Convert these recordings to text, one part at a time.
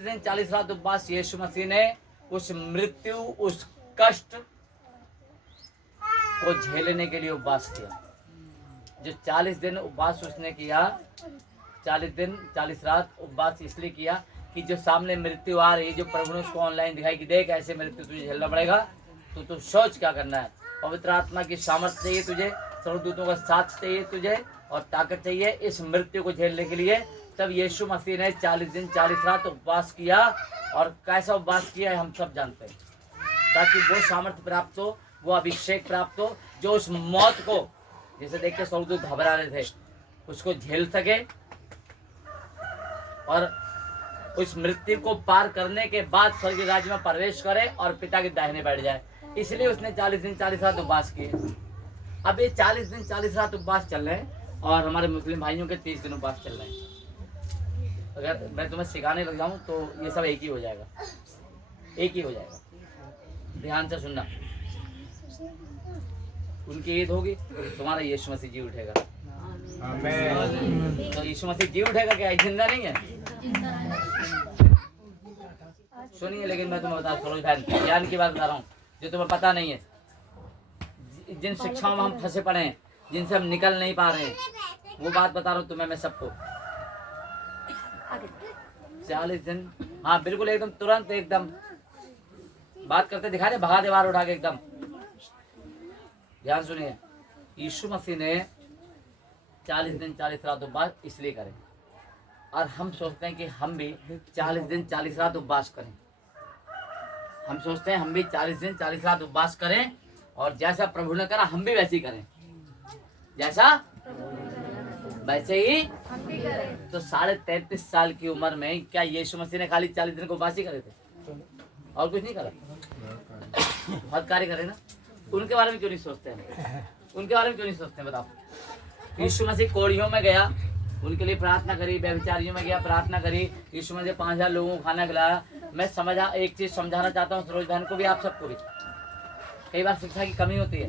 दिन 40 रात उपवास यीशु मसीह ने उस मृत्यु, उस कष्ट को झेलने के लिए उपवास किया। जो 40 दिन उपवास उसने किया, 40 दिन 40 रात उपवास इसलिए किया कि जो सामने मृत्यु आ रही, जो प्रभु ने उसको ऑनलाइन दिखाई कि देख ऐसे मृत्यु तुझे झेलना पड़ेगा, तो तू सोच क्या करना है। पवित्र आत्मा की सामर्थ्य चाहिए तुझे, स्वर्गदूतों का साथ चाहिए तुझे और ताकत चाहिए इस मृत्यु को झेलने के लिए। तब यीशु मसीह ने 40 दिन 40 रात उपवास किया। और कैसा उपवास किया है हम सब जानते हैं, ताकि वो सामर्थ्य प्राप्त हो, वो अभिषेक प्राप्त हो, जो उस मौत को, जिसे देख के स्वर्गदूत घबरा रहे थे, उसको झेल सके और उस मृत्यु को पार करने के बाद स्वर्ग राज्य में प्रवेश करे और पिता के दाहिने बैठ जाए। इसलिए उसने 40 दिन 40 रात उपवास किए। अब ये 40 दिन 40 रात उपवास चल रहे हैं और हमारे मुस्लिम भाइयों के 30 दिन उपवास चल रहे हैं। अगर मैं तुम्हें सिखाने लग जाऊं तो ये सब एक ही हो जाएगा, एक ही हो जाएगा। ध्यान से सुनना। उनकी ईद होगी, तुम्हारा यीशु मसीह जी उठेगा। आमीन। तो यीशु मसीह जी उठेगा क्या, जिंदा नहीं है? सुनिए, लेकिन मैं तुम्हें बता सरोज बहन, ज्ञान की बात बता रहा हूँ जो तुम्हें पता नहीं है। जिन शिक्षाओं में हम फंसे पड़े हैं, जिनसे हम निकल नहीं पा रहे हैं, वो बात बता रहा हूँ तुम्हें मैं सबको। 40 दिन, हाँ बिल्कुल, एकदम तुरंत, एकदम बात करते दिखा रहे, भगा दीवार उठा के एकदम। ध्यान सुनिए, यीशु मसीह ने 40 दिन 40 रात उपवास इसलिए करें, और हम सोचते हैं कि हम भी 40 दिन 40 रात उपवास करें। हम सोचते हैं हम भी 40 दिन 40 रात उपवास करें और जैसा प्रभु ने करा हम भी वैसे ही करें, जैसा वैसे ही हम भी करें। तो 33.5 साल की उम्र में क्या यीशु मसीह ने खाली 40 दिन को उपवास ही करे थे और कुछ नहीं करा? बहुत कार्य करे ना। उनके बारे में क्यों नहीं सोचते हैं? उनके बारे में क्यों नहीं सोचते हैं बताओ? यीशु मसीह कोड़ियों में गया, उनके लिए प्रार्थना करी, व्यभिचारियों में गया, प्रार्थना करी, यीशु मसीह 5000 लोगों को खाना खिलाया। मैं एक चीज समझाना चाहता हूँ सरोज बहन को भी, आप सबको भी। कई बार शिक्षा की कमी होती है,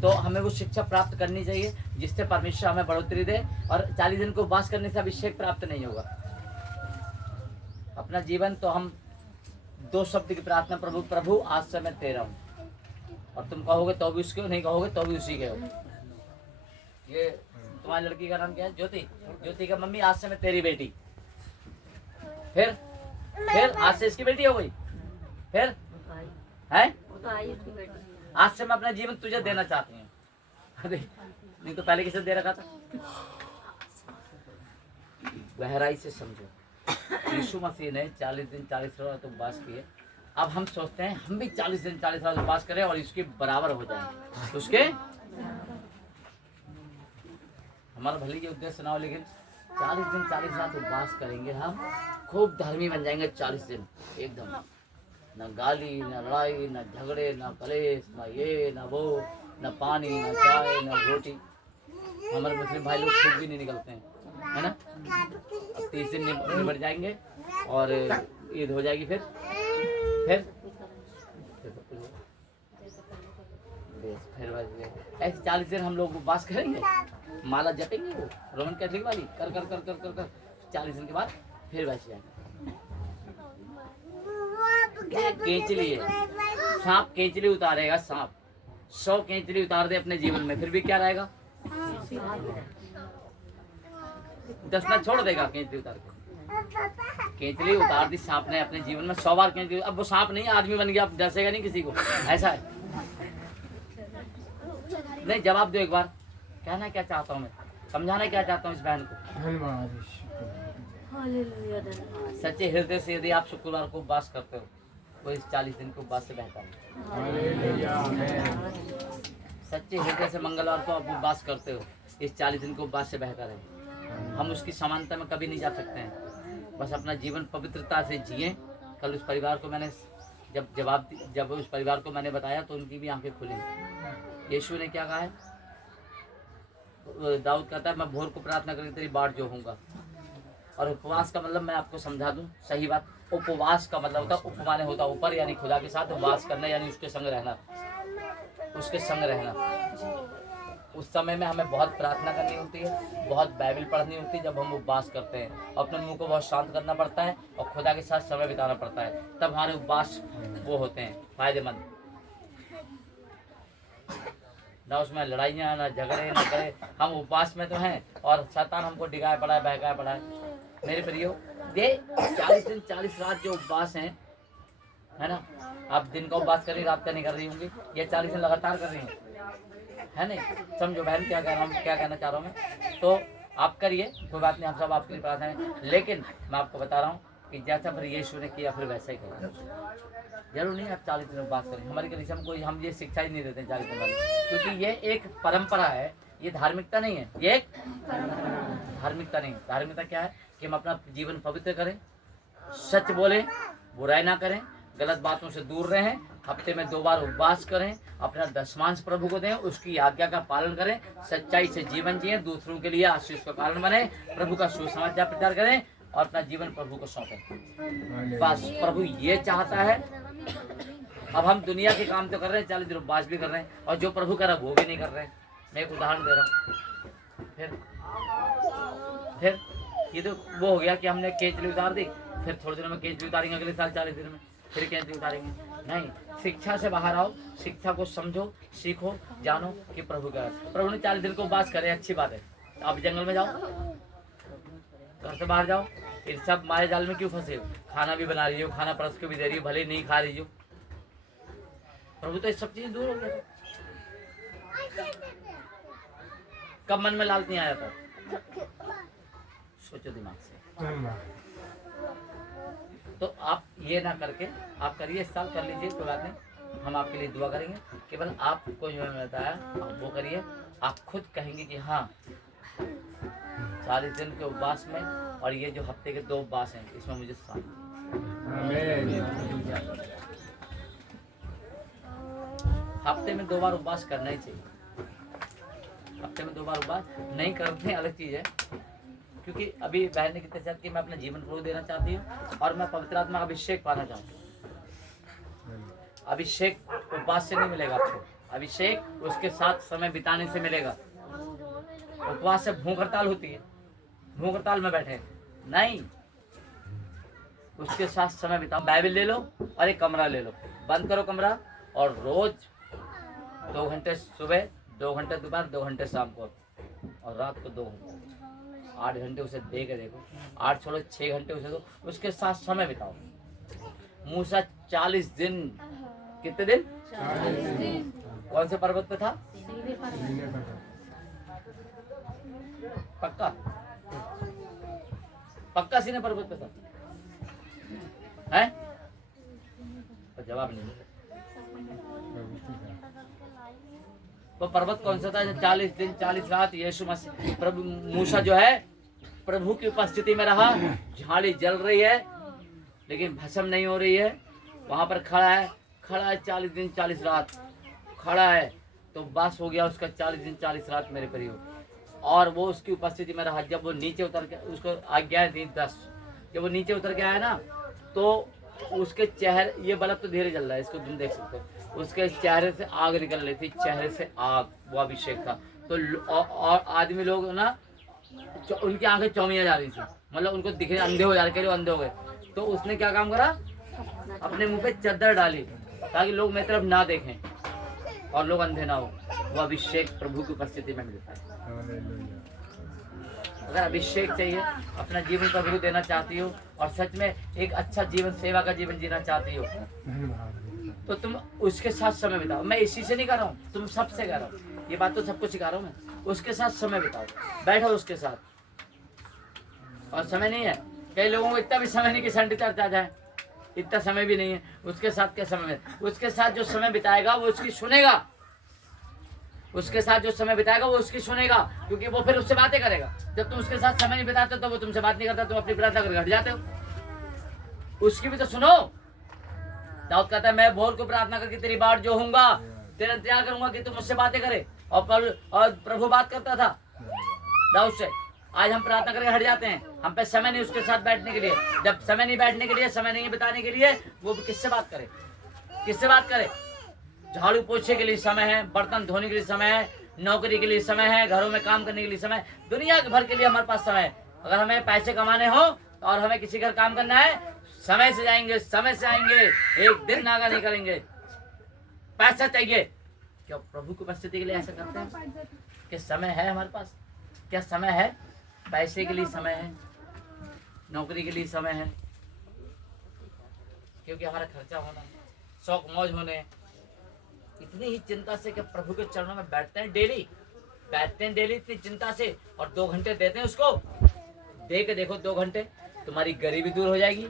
तो हमें वो शिक्षा प्राप्त करनी चाहिए जिससे परमेश्वर हमें बढ़ोतरी दे। और 40 दिन को उपवास करने से अभिषेक प्राप्त नहीं होगा। अपना जीवन तो हम 2 शब्द की प्रार्थना, प्रभु प्रभु आज से मैं तेरा हूँ, और तुम कहोगे तो भी उसके हो, नहीं कहोगे तो भी उसी के हो। ये तुम्हारी लड़की का नाम क्या है? ज्योति। ज्योति का मम्मी आज से मैं तेरी बेटी। फिर आज से इसकी बेटी हो गई। फिर है आज से मैं अपना जीवन तुझे देना चाहती हूँ। अरे नहीं तो पहले किसे दे रखा था? गहराई से समझो। यीशु मसीह ने 40 दिन 40 रात उपवास किए। अब हम सोचते हैं हम भी 40 दिन 40 रात उपवास करें और इसके बराबर हो जाए, उसके हमारा भले के उद्देश्य ना हो, लेकिन 40 दिन 40 रात उपवास करेंगे, हम खूब धर्मी बन जाएंगे। 40 दिन एकदम, न गाली, न लड़ाई, न झगड़े, न कलेश, न ये न वो, न पानी, न चाय, न रोटी। हमारे मुस्लिम भाई लोग खुद भी नहीं निकलते हैं, है ना? अब 30 दिन निबट जाएंगे और ईद हो जाएगी। फिर ऐसे 40 दिन हम लोग उपवास करेंगे, माला जपेंगे, वो रोमन कैथोलिक वाली कर कर कर कर कर कर 40 दिन के बाद फिर वैसे जाएंगे। केंचली है, सांप केंचली उतारेगा, सांप 100 केंचली उतार दे अपने जीवन में, फिर भी क्या रहेगा? 10 ना छोड़ देगा केंचली उतार के। केंचली उतार दी सांप ने अपने जीवन में 100 बार केंचली। अब वो सांप नहीं, आदमी बन गया, अब डसेगा नहीं किसी को, ऐसा है। नहीं, जवाब दो एक बार। कहना क्या चाहता हूँ मैं, समझाना क्या चाहता हूँ इस बहन को। सच्चे हृदय से यदि आप शुक्रवार को उपवास करते हो तो इस 40 दिन के उपवास से बेहतर है। सच्चे हृदय से मंगलवार को आप उपवास करते हो, इस 40 दिन के उपवास से बेहतर है। हम उसकी समानता में कभी नहीं जा सकते हैं। बस अपना जीवन पवित्रता से जिए। कल उस परिवार को मैंने जब उस परिवार को मैंने बताया तो उनकी भी आंखें खुली। यीशु ने क्या कहा है? दाऊद कहता है मैं भोर को प्रार्थना करके तेरी बाट जो हूँगा। और उपवास का मतलब मैं आपको समझा दूं, सही बात। उपवास का मतलब होता है, उप माने होता ऊपर, यानी खुदा के साथ वास करना, यानी उसके संग रहना, उसके संग रहना। उस समय में हमें बहुत प्रार्थना करनी होती है, बहुत बाइबल पढ़नी होती है। जब हम उपवास करते हैं अपने मुंह को बहुत शांत करना पड़ता है और खुदा के साथ समय बिताना पड़ता है, तब हमारे उपवास वो होते हैं फायदेमंद। ना उसमें लड़ाइयाँ, ना झगड़े, ना करे। हम उपवास में तो हैं और शैतान हमको डिगाए पड़ा है, बहकाए पड़ा है। मेरे प्रियो, ये 40 दिन 40 रात जो उपवास हैं, है ना, आप दिन का उपवास कर रही, रात का नहीं कर रही होंगी, ये 40 दिन लगातार कर रही हैं, है नहीं? समझो बहन क्या कह रहा हूँ, क्या कहना चाह रहा हूँ मैं। तो आप करिए, कोई बात नहीं, हम सब आपके लिए प्रार्थना है। लेकिन मैं आपको बता रहा हूँ कि जैसा फिर यीशु ने किया फिर वैसा ही करें। जरूर नहीं आप 40 दिन उपवास करें। हमारी कलीसिया में कोई हम ये शिक्षा ही नहीं देते 40 दिन वाली, क्योंकि ये एक परंपरा है, ये धार्मिकता नहीं है। ये एक धार्मिकता नहीं। धार्मिकता क्या है कि हम अपना जीवन पवित्र करें, सच बोलें, बुराई ना करें, गलत बातों से दूर रहें, हफ्ते में 2 बार उपवास करें, अपना दशमांश प्रभु को दें, उसकी आज्ञा का पालन करें, सच्चाई से जीवन जिए, दूसरों के लिए आशीष का कारण बने, प्रभु का सुसमाचार प्रचार करें और अपना जीवन प्रभु को सौंपें। बस प्रभु ये चाहता है। अब हम दुनिया के काम तो कर रहे हैं, 40 दिन उपवास भी कर रहे हैं, और जो प्रभु कर रहा है वो भी नहीं कर रहे हैं। मैं एक उदाहरण दे रहा हूँ। फिर ये तो वो हो गया कि हमने केचली उतार दी, फिर थोड़े दिनों में केचली उतारेंगे, अगले साल 40 दिन में फिर केचली उतारेंगे। नहीं, शिक्षा से बाहर आओ, शिक्षा को समझो, सीखो, जानो कि प्रभु का है। प्रभु ने 40 दिन को उपवास करे, अच्छी बात है। आप जंगल में जाओ, घर से बाहर जाओ, इन सब मारे जाल में क्यों फंसे हो? खाना भी बना रही हो, खाना परस को भी दे रही हो, भले नहीं खा रही हो। प्रभु तो इस सब चीजें दूर हो गए। कब मन में लालच नहीं आया था? सोचो दिमाग से। तो आप ये ना करके आप करिए, इस साल कर लीजिए, कोई बात नहीं, हम आपके लिए दुआ करेंगे। केवल आपको जो मैंने बताया आप वो करिए। आप खुद कहेंगे कि हाँ 40 दिन के उपवास में और ये जो हफ्ते के 2 उपवास हैं इसमें मुझे शांति। हफ्ते में 2 बार उपवास करना ही चाहिए। हफ्ते में 2 बार उपवास नहीं करते अलग चीज है, क्योंकि अभी बहन ने कितने साथ कि मैं अपना जीवन प्रभु देना चाहती हूँ और मैं पवित्र आत्मा का अभिषेक पाना चाहती हूँ। अभिषेक उपवास से नहीं मिलेगा आपको, अभिषेक उसके साथ समय बिताने से मिलेगा। उपवास से भूख हड़ताल होती है, भूख हड़ताल में बैठे नहीं, उसके साथ समय बिताओ। बाइबल ले लो और एक कमरा ले लो, बंद करो कमरा, और रोज 2 घंटे सुबह, 2 घंटे दोपहर, 2 घंटे शाम को, और रात को 2 घंटे, 8 घंटे उसे दे के देखो। 8 छोड़ो 6 घंटे उसे दो, उसके साथ समय बिताओ। मूसा 40 दिन, कितने दिन? 40 दिन। कौन से पर्वत पे था? पक्का पक्का सीने पर्वत पे था है? तो जवाब नहीं। वो पर्वत कौन सा था? 40 दिन 40 रात यीशु मसीह प्रभु मूसा जो है प्रभु की उपस्थिति में रहा। झाड़ी जल रही है लेकिन भस्म नहीं हो रही है, वहां पर खड़ा है 40 दिन 40 रात खड़ा है। तो बस हो गया उसका 40 दिन 40 रात मेरे परिवार, और वो उसकी उपस्थिति में रहा। जब वो नीचे उतर के, उसको आज्ञा दी 10, जब वो नीचे उतर के आया ना, तो उसके चेहरे, ये बल्ब तो धीरे जल रहा है, इसको तुम देख सकते हो, उसके चेहरे से आग निकल रही थी, चेहरे से आग, वो अभिषेक था। तो और आदमी लोग ना, उनकी आंखें चौमिया जा रही थी, मतलब उनको दिखे, अंधे हो जा रहे, कई अंधे हो गए। तो उसने क्या काम करा, अपने मुंह पे चद्दर डाली ताकि लोग मेरी तरफ ना देखें और लोग अंधे ना हो। वो अभिषेक प्रभु की उपस्थिति में मिलता है। अगर अभिषेक चाहिए, अपना जीवन प्रभु देना चाहती हो और सच में एक अच्छा जीवन, सेवा का जीवन जीना चाहती हो, तो तुम उसके साथ समय बिताओ। मैं इसी से नहीं कर रहा हूँ, तुम सबसे कह रहा हूँ, ये बात तो सबको सिखा रहा हूँ मैं। उसके साथ समय बिताओ, बैठो उसके साथ। और समय नहीं है, कई लोगों को इतना भी समय नहीं कि संडे चर्च आ जाए, इतना समय भी नहीं है। उसके साथ क्या समय है? उसके साथ जो समय बिताएगा वो उसकी सुनेगा, उसके साथ जो समय बिताएगा वो उसकी सुनेगा, क्योंकि वो फिर उससे बातें करेगा। जब तुम उसके साथ समय नहीं बिताते तो वो तुमसे बात नहीं करता, तुम अपनी प्रार्थना करके हट जाते हो। उसकी भी तो सुनो। दाऊद कहता है मैं भोर को प्रार्थना करके तेरी बाट जो होऊंगा, तेरा इंतजार करूंगा कि तुम मुझसे बातें करे। और प्रभु बात करता था दाऊद से। आज हम प्रार्थना करके हट जाते हैं, हम पे समय नहीं उसके साथ बैठने के लिए। जब समय नहीं बैठने के लिए, समय नहीं बिताने के लिए, वो किससे बात करे? किससे बात करे? झाड़ू पोछे के लिए समय है, बर्तन धोने के लिए समय है, नौकरी के लिए समय है, घरों में काम करने के लिए समय, दुनिया भर के लिए हमारे पास समय है। अगर हमें पैसे कमाने हो और हमें किसी घर काम करना है, समय से जाएंगे, समय से आएंगे, एक दिन नागा नहीं करेंगे। पैसा चाहिए, क्या प्रभु की उपस्थिति के लिए ऐसा करते हैं? क्या समय है हमारे पास? क्या समय है? पैसे के लिए समय है, नौकरी के लिए समय है, क्योंकि हमारा खर्चा होना, शौक मौज होने, इतनी ही चिंता से कि प्रभु के चरणों में बैठते हैं डेली इतनी चिंता से, और 2 घंटे देते हैं उसको। दे के देखो 2 घंटे, तुम्हारी गरीबी दूर हो जाएगी,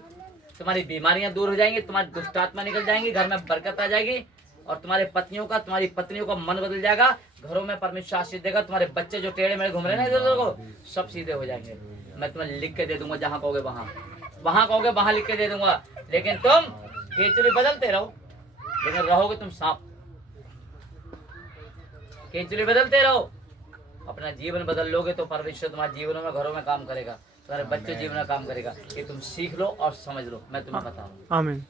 तुम्हारी बीमारियां दूर हो जाएंगी, तुम्हारी दुष्ट आत्मा निकल जाएंगी, घर में बरकत आ जाएगी, और तुम्हारी पत्नियों का मन बदल जाएगा, घरों में परमेश्वर आशीष देगा। तुम्हारे बच्चे जो टेढ़े मेढ़े घूम रहे हैं इधर को, सब सीधे हो जाएंगे। मैं तुम्हें लिख के दे दूंगा, जहां कहोगे वहां लिख के दे दूंगा। लेकिन तुम केचुली बदलते रहो, लेकिन रहोगे तुम सांप। केचुली बदलते रहो, अपना जीवन बदल लोगे तो परमेश्वर तुम्हारे जीवनों में, घरों में काम करेगा, तुम्हारे बच्चे जीवन में काम करेगा। ये तुम सीख लो और समझ लो, मैं तुम्हें बता रहा हूँ। आमीन।